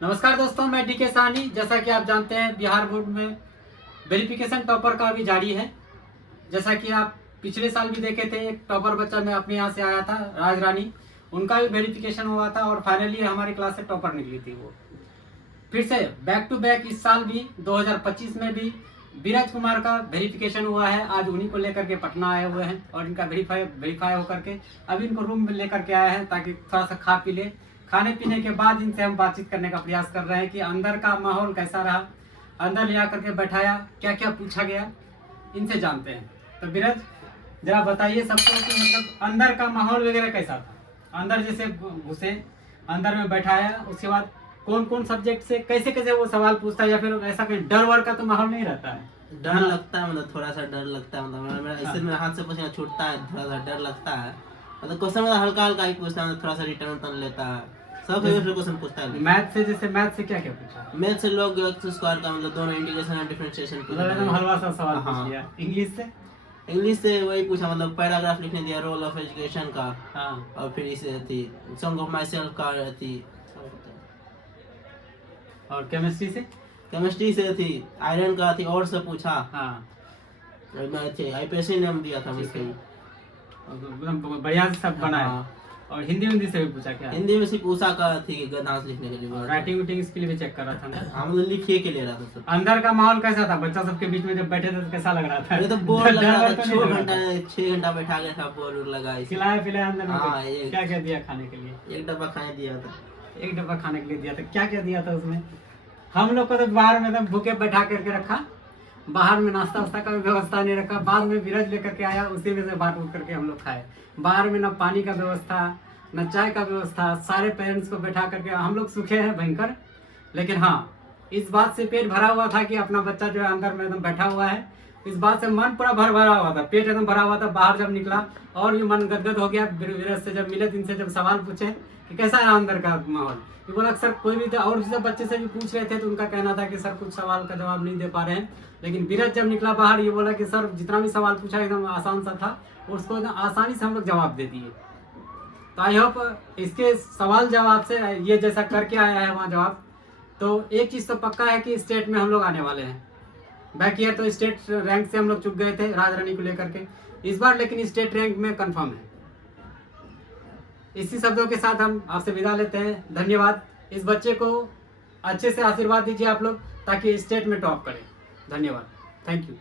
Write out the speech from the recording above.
नमस्कार दोस्तों, मैं डीके साहनी। जैसा कि आप जानते हैं, बिहार बोर्ड में वेरिफिकेशन टॉपर का भी जारी है। जैसा कि आप पिछले साल भी देखे थे, एक टॉपर बच्चा में अपने यहाँ से आया था, राज रानी। उनका भी वेरिफिकेशन हुआ था और फाइनली हमारी क्लास से टॉपर निकली थी वो। फिर से बैक टू बैक इस साल भी 2025 में भी बीरज कुमार का वेरिफिकेशन हुआ है। आज उन्हीं को लेकर के पटना आए हुए हैं और इनका वेरीफाई होकर के अभी इनको रूम में लेकर के आए हैं ताकि थोड़ा सा खा पी ले। खाने पीने के बाद इनसे हम बातचीत करने का प्रयास कर रहे हैं कि अंदर का माहौल कैसा रहा, अंदर ले आकर के बैठाया, क्या क्या पूछा गया, इनसे जानते हैं। तो बीरज, जरा बताइए सबको कि मतलब अंदर का माहौल वगैरह कैसा था। अंदर जैसे घुसे, अंदर में बैठाया, उसके बाद कौन कौन सब्जेक्ट से कैसे कैसे वो सवाल पूछता है, या फिर ऐसा कोई डर वर का तो माहौल नहीं रहता है? डर लगता है, मतलब थोड़ा सा डर लगता है। मतलब मेरा इससे मेरा हाथ से पसीना छूटता है, थोड़ा सा डर लगता है। मतलब क्वेश्चन मतलब हल्का हल्का ही पूछता है, थोड़ा सा रिटर्न लेता है। सब फेवरेट क्वेश्चन पूछता है। मैथ से, जैसे मैथ से क्या क्या पूछा? मैथ से लोग एक्स स्क्वायर का मतलब दोनों इंटीग्रेशन और डिफरेंशिएशन पूछा। मतलब हलवा सा सवाल पूछ लिया। इंग्लिश से वही पूछा, मतलब पैराग्राफ लिखने दिया रोल ऑफ एजुकेशन का। हाँ। और फिर इसे थी सॉन्ग ऑफ माई सेल्फ का थी। और केमिस्ट्री से थी आयरन का थी और से पूछा। हाँ। मैं थे आईपीएससी नाम दिया था मुझसे। बढ़िया से सब बनाया। हाँ। और हिंदी से भी पूछा क्या? हिंदी में सिर्फ उषा का थी गणहास लिखने के लिए। राइटिंग वाइटिंग इसके लिए भी चेक कर रहा था ना? हाँ, मतलब लिखिए के ले रहा था सब। अंदर का माहौल कैसा था? बच्चा सबके बीच में जब बैठे थे तो कैसा लग रहा था? ये तो बोर लग रहा था। 6 घंटा बैठा के था, बोर लगा। खिलाया पिलाया अंदर में? हाँ, क्या क्या दिया खाने के लिए? एक डब्बा खाने दिया था। एक डब्बा खाने के लिए दिया था। क्या क्या दिया था उसमें? हम लोग को तो बाहर में एकदम भूखे बैठा करके रखा, बाहर में नाश्ता वास्ता का भी व्यवस्था नहीं रखा। बाद में बीरज लेकर के आया, उसी में से बांट उठ करके हम लोग खाए। बाहर में न पानी का व्यवस्था, न चाय का व्यवस्था। सारे पेरेंट्स को बैठा करके हम लोग सूखे हैं भयंकर, लेकिन हाँ, इस बात से पेट भरा हुआ था कि अपना बच्चा जो है अंदर में एकदम बैठा हुआ है। इस बात से मन पूरा भरा हुआ था, पेट एकदम भरा हुआ था। बाहर जब निकला और भी मन गदगद हो गया। बीरज से जब मिले, इनसे जब सवाल पूछे कि कैसा है अंदर का माहौल, ये बोला सर कोई भी था। और जब बच्चे से भी पूछ रहे थे तो उनका कहना था कि सर कुछ सवाल का जवाब नहीं दे पा रहे हैं। लेकिन बीरज जब निकला बाहर, ये बोला कि सर जितना भी सवाल पूछा एकदम आसान सा था, उसको आसानी से हम लोग जवाब दे दिए। तो आई होप इसके सवाल जवाब से ये जैसा करके आया है वहाँ जवाब, तो एक चीज़ तो पक्का है कि स्टेट में हम लोग आने वाले हैं। बैक ईयर तो स्टेट रैंक से हम लोग चुक गए थे राज रानी को लेकर के, इस बार लेकिन स्टेट रैंक में कंफर्म है। इसी शब्दों के साथ हम आपसे विदा लेते हैं। धन्यवाद। इस बच्चे को अच्छे से आशीर्वाद दीजिए आप लोग, ताकि स्टेट में टॉप करे। धन्यवाद। Thank you.